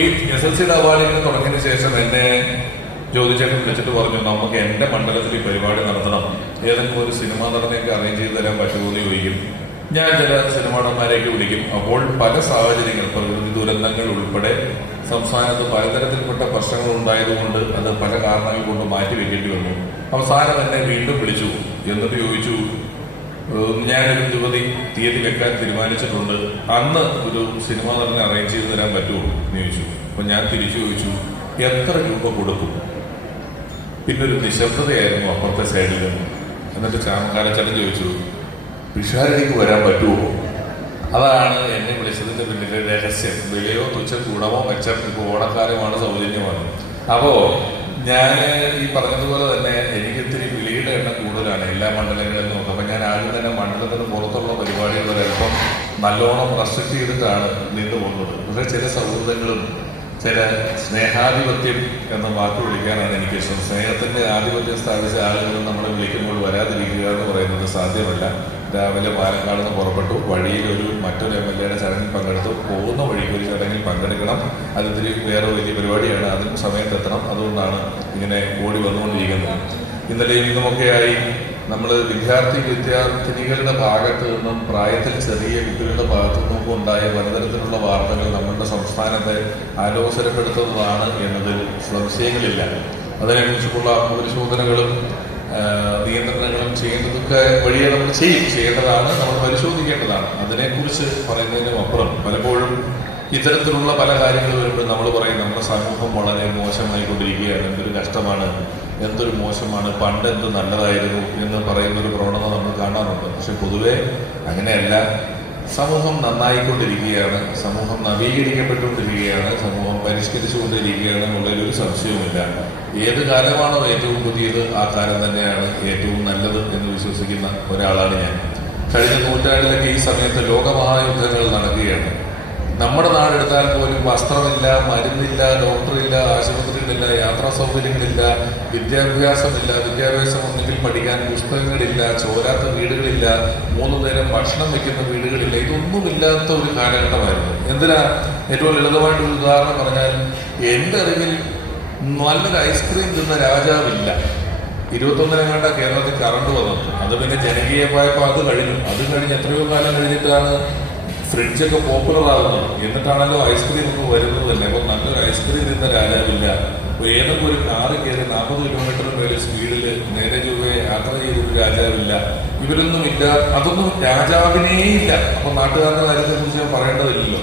ഈ SLC അവാർഡിന് തുടങ്ങിയതിന് ശേഷം എന്നെ ജ്യോതിച്ചേട്ടൻ വിളിച്ചിട്ട് പറഞ്ഞു, നമുക്ക് എന്റെ മണ്ഡലത്തിൽ ഈ പരിപാടി നടത്തണം, ഏതെങ്കിലും ഒരു സിനിമാ നടനെയൊക്കെ അറേഞ്ച് ചെയ്ത് തരാൻ പറ്റുമോ എന്ന് ചോദിക്കും. ഞാൻ ചില സിനിമാ നടന്മാരെയൊക്കെ വിളിക്കും. അപ്പോൾ പല സാഹചര്യങ്ങൾ, പ്രകൃതി ദുരന്തങ്ങൾ ഉൾപ്പെടെ സംസ്ഥാനത്ത് പലതരത്തിൽപ്പെട്ട പ്രശ്നങ്ങൾ ഉണ്ടായതുകൊണ്ട് അത് പല കാരണങ്ങൾ കൊണ്ട് മാറ്റിവെക്കേണ്ടി വന്നു. അവസാനം എന്നെ വീണ്ടും വിളിച്ചു. എന്നിട്ട് ചോദിച്ചു, ഞാനൊരു തീയതി വെക്കാൻ തീരുമാനിച്ചിട്ടുണ്ട്, അന്ന് ഒരു സിനിമ നടനെ അറേഞ്ച് ചെയ്ത് തരാൻ പറ്റുമോ എന്ന് ചോദിച്ചു. അപ്പൊ ഞാൻ തിരിച്ചു ചോദിച്ചു, എത്ര രൂപ കൊടുക്കും? പിന്നൊരു നിശബ്ദതയായിരുന്നു അപ്പുറത്തെ സൈഡിൽ. എന്നിട്ട് ചാമക്കാരച്ചേട്ടൻ ചോദിച്ചു, പിഷാരടിക്ക് വരാൻ പറ്റുമോ? അതാണ് എന്നെ വിളിച്ചതിന്റെ പിന്നിലെ രഹസ്യം. വിലയോ തുച്ഛ ഗുണമോ മെച്ചം, ഇപ്പൊ ഓണക്കാലമാണ്, സൗജന്യമാണ്. അപ്പോ ഞാൻ ഈ പറഞ്ഞതുപോലെ തന്നെ എനിക്ക് ഇത്തിരി വിളിയുടെ എണ്ണം കൂടുതലാണ് എല്ലാ മണ്ഡലങ്ങളിലും നോക്കാം. അപ്പൊ ഞാൻ ആദ്യം തന്നെ മണ്ഡലത്തിന് പുറത്തുള്ള പരിപാടികൾ അല്പം നല്ലോണം റെസ്ട്രിക്ട് ചെയ്തിട്ടാണ് നിന്ന് പോകുന്നത്. പക്ഷെ ചില സൗഹൃദങ്ങളും ചില സ്നേഹാധിപത്യം എന്ന വാക്ക് വിളിക്കാനാണ് എനിക്കിഷ്ടം. സ്നേഹത്തിന്റെ ആധിപത്യം സ്ഥാപിച്ച ആളുകൾ നമ്മളെ വിളിക്കുമ്പോൾ വരാതിരിക്കുക എന്ന് പറയുന്നത് സാധ്യമല്ല. രാവിലെ പാലക്കാട് നിന്ന് പുറപ്പെട്ടു, വഴിയിൽ മറ്റൊരു MLA ചടങ്ങിൽ പങ്കെടുത്തു. പോകുന്ന വഴിക്ക് ഒരു ചടങ്ങിൽ പങ്കെടുക്കണം, അതിത്തിരി വേറെ വലിയ പരിപാടിയാണ്, അതിന് സമയത്തെത്തണം. അതുകൊണ്ടാണ് ഇങ്ങനെ ഓടി വന്നുകൊണ്ടിരിക്കുന്നത്. ഇന്നലെയും ഇന്നുമൊക്കെയായി നമ്മൾ വിദ്യാർത്ഥിനികളുടെ ഭാഗത്ത് നിന്നും പ്രായത്തിൽ ചെറിയ കുട്ടികളുടെ ഭാഗത്തു നിന്നും ഉണ്ടായ പലതരത്തിലുള്ള വാർത്തകൾ നമ്മളുടെ സംസ്ഥാനത്തെ ആലോചനപ്പെടുത്തുന്നതാണ് എന്നതിൽ സംശയങ്ങളില്ല. അതിനെക്കുറിച്ചുള്ള ആത്മപരിശോധനകളും നിയന്ത്രണങ്ങളും ചെയ്യുന്നതൊക്കെ വഴിയെ നമ്മൾ ചെയ്യേണ്ടതാണ്, നമ്മൾ പരിശോധിക്കേണ്ടതാണ്. അതിനെക്കുറിച്ച് പറയുന്നതിനും അപ്പുറം പലപ്പോഴും ഇത്തരത്തിലുള്ള പല കാര്യങ്ങൾ വരുമ്പോൾ നമ്മൾ പറയും, നമ്മുടെ സമൂഹം വളരെ മോശമായിക്കൊണ്ടിരിക്കുകയാണ്, എന്തൊരു കഷ്ടമാണ്, എന്തൊരു മോശമാണ്, പണ്ട് എന്ത് നല്ലതായിരുന്നു എന്ന് പറയുന്നൊരു പ്രവണത നമ്മൾ കാണാറുണ്ട്. പക്ഷെ പൊതുവെ അങ്ങനെയല്ല. സമൂഹം നന്നായിക്കൊണ്ടിരിക്കുകയാണ്, സമൂഹം നവീകരിക്കപ്പെട്ടുകൊണ്ടിരിക്കുകയാണ്, സമൂഹം പരിഷ്കരിച്ചുകൊണ്ടിരിക്കുകയാണ് എന്നുള്ളൊരു സംശയവുമില്ല. ഏത് കാലമാണോ ഏറ്റവും പുതിയത് ആ കാലം തന്നെയാണ് ഏറ്റവും നല്ലത് എന്ന് വിശ്വസിക്കുന്ന ഒരാളാണ് ഞാൻ. കഴിഞ്ഞ നൂറ്റാണ്ടിലൊക്കെ ഈ സമയത്ത് ലോകമഹായുദ്ധങ്ങൾ നടക്കുകയാണ്. നമ്മുടെ നാടെടുത്താൽ പോലും വസ്ത്രമില്ല, മരുന്നില്ല, ഡോക്ടറില്ല, ആശുപത്രികളില്ല, യാത്രാ സൗകര്യങ്ങളില്ല, വിദ്യാഭ്യാസമില്ല, വിദ്യാഭ്യാസം ഒന്നുകിൽ പഠിക്കാൻ പുസ്തകങ്ങളില്ല, ചോരാത്ത വീടുകളില്ല, 3 നേരം ഭക്ഷണം വെക്കുന്ന വീടുകളില്ല. ഇതൊന്നുമില്ലാത്ത ഒരു കാലഘട്ടമായിരുന്നു. എന്തിനാ? ഏറ്റവും ലളിതമായിട്ടൊരു ഉദാഹരണം പറഞ്ഞാൽ, എന്റെ അറിവിൽ നല്ലൊരു ഐസ്ക്രീം തിന്ന രാജാവില്ല. 21 കേരളത്തിൽ കറണ്ട് വന്നത്. അത് പിന്നെ ജനകീയമായപ്പോൾ അത് കഴിഞ്ഞ് എത്രയോ കാലം കഴിഞ്ഞിട്ടാണ് ഫ്രിഡ്ജൊക്കെ പോപ്പുലർ ആകുന്നത്. എന്നിട്ടാണല്ലോ ഐസ്ക്രീം ഒക്കെ വരുന്നത് തന്നെ. അപ്പൊ നല്ലൊരു ഐസ്ക്രീം തിന്ന രാജാവില്ല. ഏതൊക്കെ ഒരു കാറ് കയറി 40 കിലോമീറ്റർ മേലെ സ്പീഡിൽ നേരെ ചൊവ്വേ യാത്ര ചെയ്തൊരു രാജാവില്ല. ഇവരൊന്നും ഇല്ല, അതൊന്നും രാജാവിനേ ഇല്ല. അപ്പൊ നാട്ടുകാരുടെ കാര്യത്തെ കുറിച്ച് പറയേണ്ടതില്ലല്ലോ.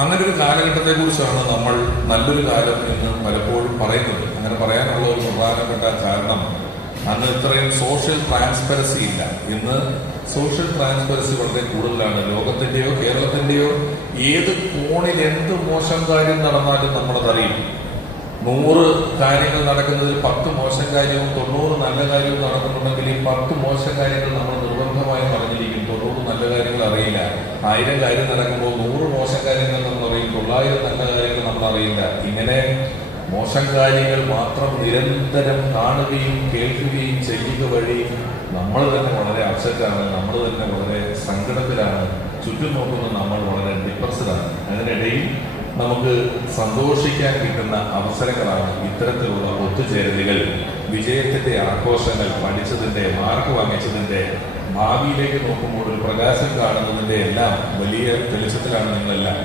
അങ്ങനെ ഒരു കാലഘട്ടത്തെ കുറിച്ചാണ് നമ്മൾ നല്ലൊരു കാലം എന്ന് പലപ്പോഴും പറയുന്നത്. അങ്ങനെ പറയാനുള്ള ഒരു പ്രധാനപ്പെട്ട കാരണം, അന്ന് ഇത്രയും സോഷ്യൽ ട്രാൻസ്പെറൻസി ഇല്ല. ഇന്ന് സോഷ്യൽ ട്രാൻസ്പെറൻസി വളരെ കൂടുതലാണ്. ലോകത്തിന്റെയോ കേരളത്തിന്റെയോ ഏത് കോണിൽ എന്ത് മോശം കാര്യം നടന്നാലും നമ്മളതറിയും. 100 കാര്യങ്ങൾ നടക്കുന്നതിൽ 10 മോശം കാര്യവും 90 നല്ല കാര്യവും നടക്കുന്നുണ്ടെങ്കിൽ ഈ 10 മോശം കാര്യങ്ങൾ നമ്മൾ നിർബന്ധമായും അറിഞ്ഞിരിക്കും. 90 നല്ല കാര്യങ്ങൾ അറിയില്ല. 1000 കാര്യം നടക്കുമ്പോൾ 100 മോശം കാര്യങ്ങൾ നമ്മൾ അറിയും, 900 നല്ല കാര്യങ്ങൾ നമ്മൾ അറിയില്ല. ഇങ്ങനെ മോശം കാര്യങ്ങൾ മാത്രം നിരന്തരം കാണുകയും കേൾക്കുകയും ചെയ്യുക വഴി നമ്മൾ തന്നെ വളരെ അപ്സെറ്റാണ്, നമ്മൾ തന്നെ വളരെ സങ്കടത്തിലാണ്, ചുറ്റും നോക്കുന്ന നമ്മൾ വളരെ ഡിപ്രസ്ഡാണ്. അതിനിടയിൽ നമുക്ക് സന്തോഷിക്കാൻ കിട്ടുന്ന അവസരങ്ങളാണ് ഇത്തരത്തിലുള്ള ഒത്തുചേരലുകൾ, വിജയത്തിന്റെ ആഘോഷങ്ങൾ, പഠിച്ചതിന്റെ, മാർക്ക് വാങ്ങിച്ചതിന്റെ, ഭാവിയിലേക്ക് നോക്കുമ്പോൾ ഒരു പ്രകാശം കാണുന്നതിന്റെ എല്ലാം വലിയ വെളിച്ചത്തിലാണ് നിങ്ങളെല്ലാം.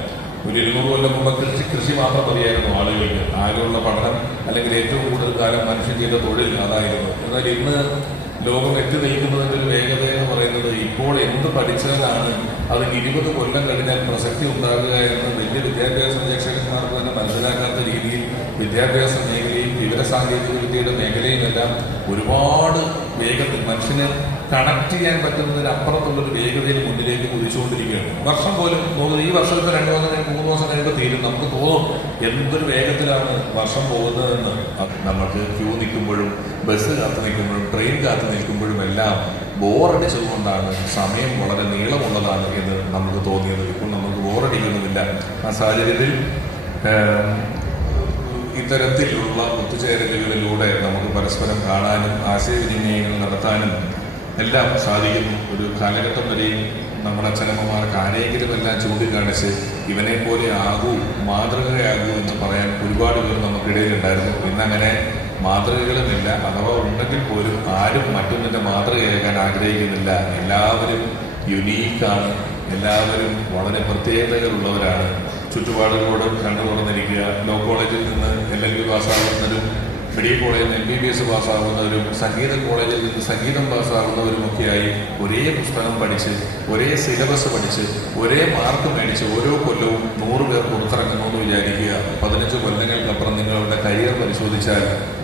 ഒരു 200 കൊല്ലം മുമ്പ് കൃഷി മാത്രം മതിയായിരുന്നു ആളുകൾക്ക്. ആകെയുള്ള പഠനം അല്ലെങ്കിൽ ഏറ്റവും കൂടുതൽ കാലം മനുഷ്യൻ ചെയ്ത തൊഴിൽ അതായിരുന്നു. എന്നാൽ ഇന്ന് ലോകം എത്തി നിൽക്കുന്നതിന്റെ ഒരു വേഗത എന്ന് പറയുന്നത്, ഇപ്പോൾ എന്ത് പഠിച്ചാലാണ് അതിന് 20 കൊല്ലം കഴിഞ്ഞാൽ പ്രസക്തി ഉണ്ടാകുക എന്ന് വലിയ വിദ്യാഭ്യാസ നിരീക്ഷകന്മാർക്ക് തന്നെ മനസ്സിലാക്കാത്ത രീതിയിൽ വിദ്യാഭ്യാസ മേഖലയും വിവരസാങ്കേതിക വിദ്യയുടെ മേഖലയും എല്ലാം ഒരുപാട് വേഗത്തിൽ മനുഷ്യന് കണക്ട് ചെയ്യാൻ പറ്റുന്നതിനപ്പുറത്തുള്ളൊരു വേഗതയിൽ മുന്നിലേക്ക് കുതിച്ചുകൊണ്ടിരിക്കുകയാണ്. വർഷം പോലും ഈ വർഷത്തെ 2 മാസം 3 മാസം കഴിയുമ്പോൾ തീരും. നമുക്ക് തോന്നും എന്തൊരു വേഗത്തിലാണ് വർഷം പോകുന്നതെന്ന്. നമുക്ക് ക്യൂ നിൽക്കുമ്പോഴും ബസ് കാത്തു നിൽക്കുമ്പോഴും ട്രെയിൻ കാത്തു നിൽക്കുമ്പോഴും എല്ലാം ബോറടിച്ചതുകൊണ്ടാണ് സമയം വളരെ നീളമുള്ളതാണ് എന്ന് നമുക്ക് തോന്നിയത്. ഇപ്പോൾ നമുക്ക് ബോറടിക്കുന്നുമില്ല. ആ സാഹചര്യത്തിൽ ഇത്തരത്തിലുള്ള ഒത്തുചേരലുകളിലൂടെ നമുക്ക് പരസ്പരം കാണാനും ആശയവിനിമയങ്ങൾ നടത്താനും എല്ലാം സാധിക്കുന്നു. ഒരു കാലഘട്ടം വരെയും നമ്മുടെ അച്ഛനമ്മമാർക്ക് ആരെങ്കിലും എല്ലാം ചൂണ്ടിക്കാണിച്ച് ഇവനെ പോലെ ആകൂ, മാതൃകയാകൂ എന്ന് പറയുന്നത് നമുക്കിടയിൽ ഉണ്ടായിരുന്നു. ഇന്നങ്ങനെ മാതൃകകളുമില്ല. അഥവാ ഉണ്ടെങ്കിൽ പോലും ആരും മറ്റൊന്നിൻ്റെ മാതൃകയാകാൻ ആഗ്രഹിക്കുന്നില്ല. എല്ലാവരും യുണീക്കാണ്, എല്ലാവരും വളരെ പ്രത്യേകതകളുള്ളവരാണ്. ചുറ്റുപാടുകളോട് കണ്ടു തുറന്നിരിക്കുക. ലോ കോളേജിൽ നിന്ന് LLB പാസ്സാകുന്നവരും മെഡിക്കൽ കോളേജിൽ നിന്ന് MBBS പാസ്സാകുന്നവരും സംഗീത കോളേജിൽ നിന്ന് സംഗീതം പാസ്സാകുന്നവരുമൊക്കെയായി ഒരേ പുസ്തകം പഠിച്ച് ഒരേ സിലബസ് പഠിച്ച് ഒരേ മാർക്ക് മേടിച്ച് ഓരോ കൊല്ലവും 100 പേർ പുറത്തിറങ്ങുന്നു എന്ന് വിചാരിക്കുക. 15 കൊല്ലങ്ങൾക്കപ്പുറം നിങ്ങളുടെ കരിയർ പരിശോധിച്ചാൽ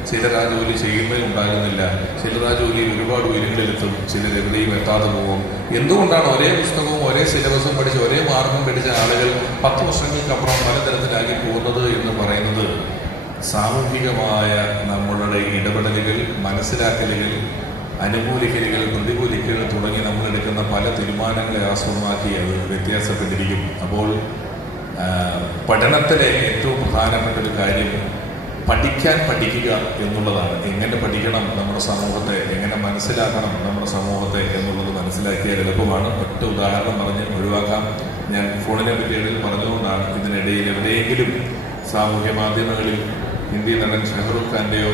ചിലർ ആ ജോലി ചെയ്യുന്നേ ഉണ്ടാകുന്നില്ല, ചിലർ ആ ജോലിയിൽ ഒരുപാട് ഉയരങ്ങളിലെത്തും, ചിലർ എവിടെയും എത്താതെ പോകും. എന്തുകൊണ്ടാണ് ഒരേ പുസ്തകവും ഒരേ സിലബസും പഠിച്ച് ഒരേ മാർക്കും പഠിച്ച ആളുകൾ 10 വർഷങ്ങൾക്കപ്പുറം പലതരത്തിലാക്കി പോകുന്നത് എന്ന് പറയുന്നത് സാമൂഹികമായ നമ്മളുടെ ഇടപെടലുകൾ, മനസ്സിലാക്കലുകൾ, അനുകൂലിക്കലുകൾ, പ്രതികൂലിക്കലുകൾ തുടങ്ങി നമ്മളെടുക്കുന്ന പല തീരുമാനങ്ങളെ ആസ്പദമാക്കി അത് വ്യത്യാസപ്പെട്ടിരിക്കും. അപ്പോൾ പഠനത്തിലെ ഏറ്റവും പ്രധാനപ്പെട്ട ഒരു കാര്യം പഠിക്കുക എന്നുള്ളതാണ്. എങ്ങനെ പഠിക്കണം നമ്മുടെ സമൂഹത്തെ, എങ്ങനെ മനസ്സിലാക്കണം നമ്മുടെ സമൂഹത്തെ എന്നുള്ളത് മനസ്സിലാക്കിയാൽ എളുപ്പമാണ്. ഒറ്റ ഉദാഹരണം പറഞ്ഞ് ഒഴിവാക്കാം. ഞാൻ ഫോണിനെ പറ്റിയതിൽ പറഞ്ഞുകൊണ്ടാണ് ഇതിനിടയിൽ എവിടെയെങ്കിലും സാമൂഹ്യ മാധ്യമങ്ങളിൽ ഹിന്ദി നടൻ ഷഹറുഖ് ഖാൻ്റെയോ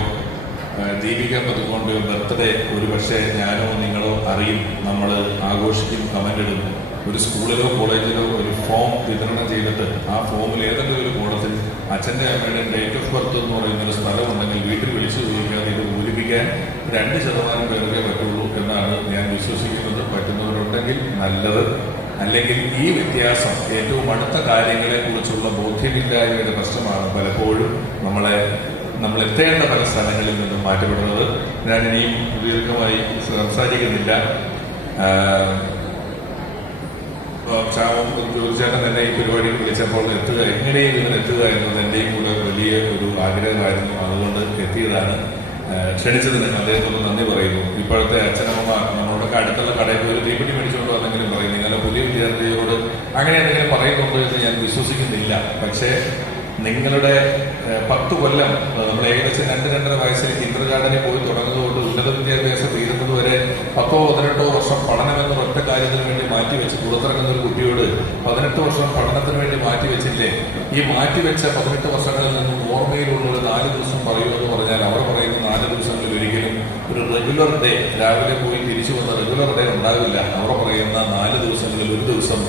ദീപിക പദുക്കോൻ്റെയോ ബർത്ത്ഡേ ഒരു പക്ഷേ ഞാനോ നിങ്ങളോ അറിയും, നമ്മൾ ആഘോഷിക്കും, കമൻ്റ് ഇടും. ഒരു സ്കൂളിലോ കോളേജിലോ ഒരു ഫോം വിതരണം ചെയ്തിട്ട് ആ ഫോമിൽ ഏതെങ്കിലും ഒരു കോളത്തിൽ അച്ഛൻ്റെ അമ്മയുടെ ഡേറ്റ് ഓഫ് ബർത്ത് എന്ന് പറയുന്ന ഒരു സ്ഥലമുണ്ടെങ്കിൽ വീട്ടിൽ വിളിച്ചു ചോദിക്കാതെ ഇത് പൂരിപ്പിക്കാൻ 2% പേർക്കേ പറ്റുള്ളൂ എന്നാണ് ഞാൻ വിശ്വസിക്കുന്നത്. പറ്റുന്നവരുണ്ടെങ്കിൽ നല്ലത്. അല്ലെങ്കിൽ ഈ വ്യത്യാസം ഏറ്റവും അടുത്ത കാര്യങ്ങളെക്കുറിച്ചുള്ള ബോധ്യമില്ലായ്മയുടെ പ്രശ്നമാണ് പലപ്പോഴും നമ്മൾ എത്തേണ്ട പല സ്ഥലങ്ങളിൽ നിന്നും മാറ്റപ്പെടുന്നത്. ഞാൻ ഇനിയും ദീർഘമായി സംസാരിക്കുന്നില്ല. തീർച്ചയായിട്ടും തന്നെ ഈ പരിപാടിയിൽ വിളിച്ചപ്പോൾ എങ്ങനെയും ഇതിനെത്തുക എന്നത് എൻ്റെയും കൂടെ വലിയ ഒരു ആഗ്രഹമായിരുന്നു. അതുകൊണ്ട് എത്തിയതാണ്. ക്ഷണിച്ചതിന് അദ്ദേഹത്തോട് നന്ദി പറയുന്നു. ഇപ്പോഴത്തെ അച്ഛനമ്മ നമ്മളോടൊക്കെ അടുത്തുള്ള കടയിൽ പോയി തീപ്പെട്ടി മേടിച്ചുകൊണ്ട് വന്നെങ്കിലും പറയും, നിങ്ങളുടെ പുതിയ വിദ്യാർത്ഥികളോട് അങ്ങനെ എന്തെങ്കിലും പറയുന്നുണ്ടോ എന്ന് ഞാൻ വിശ്വസിക്കുന്നില്ല. പക്ഷേ നിങ്ങളുടെ 10 കൊല്ലം നമ്മൾ ഏകദേശം 2-2.5 വയസ്സിൽ കിൻഡർ ഗാർഡനിൽ പോയി തുടങ്ങുന്നതുകൊണ്ട് ഉന്നത വിദ്യാഭ്യാസം തീരുന്നത് വരെ 10-18 വർഷം പഠനമെന്ന ഒറ്റ കാര്യത്തിന് വേണ്ടി മാറ്റിവെച്ച് പുറത്തിറങ്ങുന്ന ഒരു കുട്ടിയോട് 18 വർഷം പഠനത്തിന് വേണ്ടി മാറ്റിവെച്ചില്ലേ, ഈ മാറ്റിവെച്ച 18 വർഷങ്ങളിൽ നിന്നും ഓർമ്മയിലുള്ള ഒരു 4 ദിവസം പറയുമെന്ന് പറഞ്ഞാൽ അവർ പറയുന്ന 4 ദിവസങ്ങളിൽ ഒരിക്കലും ഒരു റെഗുലർ ഡേ, രാവിലെ പോയി തിരിച്ചു വന്ന റെഗുലർ ഡേ ഉണ്ടാവില്ല. അവർ പറയുന്ന 4 ദിവസങ്ങളിൽ ഒരു ദിവസം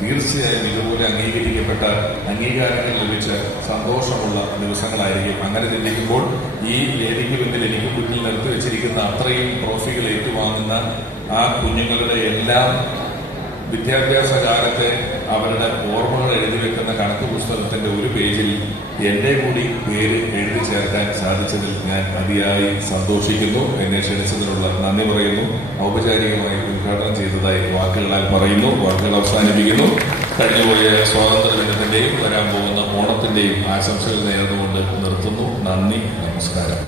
തീർച്ചയായും ഇതുപോലെ അംഗീകരിക്കപ്പെട്ട അംഗീകാരങ്ങൾ ലഭിച്ച സന്തോഷമുള്ള ദിവസങ്ങളായിരിക്കും. അങ്ങനെ ചിന്തിക്കുമ്പോൾ ഈ വേദിക്ക് മുന്നിൽ എനിക്ക് മുന്നിൽ നിർത്തി വെച്ചിരിക്കുന്ന അത്രയും ട്രോഫികൾ ഏറ്റുവാങ്ങുന്ന ആ കുഞ്ഞുങ്ങളുടെ എല്ലാം വിദ്യാഭ്യാസ കാലത്തെ അവരുടെ ഓർമ്മകൾ എഴുതി വെക്കുന്ന കണക്ക് പുസ്തകത്തിന്റെ ഒരു പേജിൽ എൻ്റെ കൂടി പേര് എഴുതി ചേർക്കാൻ സാധിച്ചതിൽ ഞാൻ അതിയായി സന്തോഷിക്കുന്നു. എന്നെ ക്ഷണിച്ചതിനുള്ള നന്ദി പറയുന്നു. ഔപചാരികമായി ഉദ്ഘാടനം ചെയ്തതായി വാക്കുകളാൽ പറയുന്നു. വാക്കുകൾ അവസാനിപ്പിക്കുന്നു. കഴിഞ്ഞുപോയ സ്വാതന്ത്ര്യ ദിനത്തിന്റെയും വരാൻ പോകുന്ന ഓണത്തിന്റെയും ആശംസകൾ നേർന്നുകൊണ്ട് നിർത്തുന്നു. നന്ദി, നമസ്കാരം.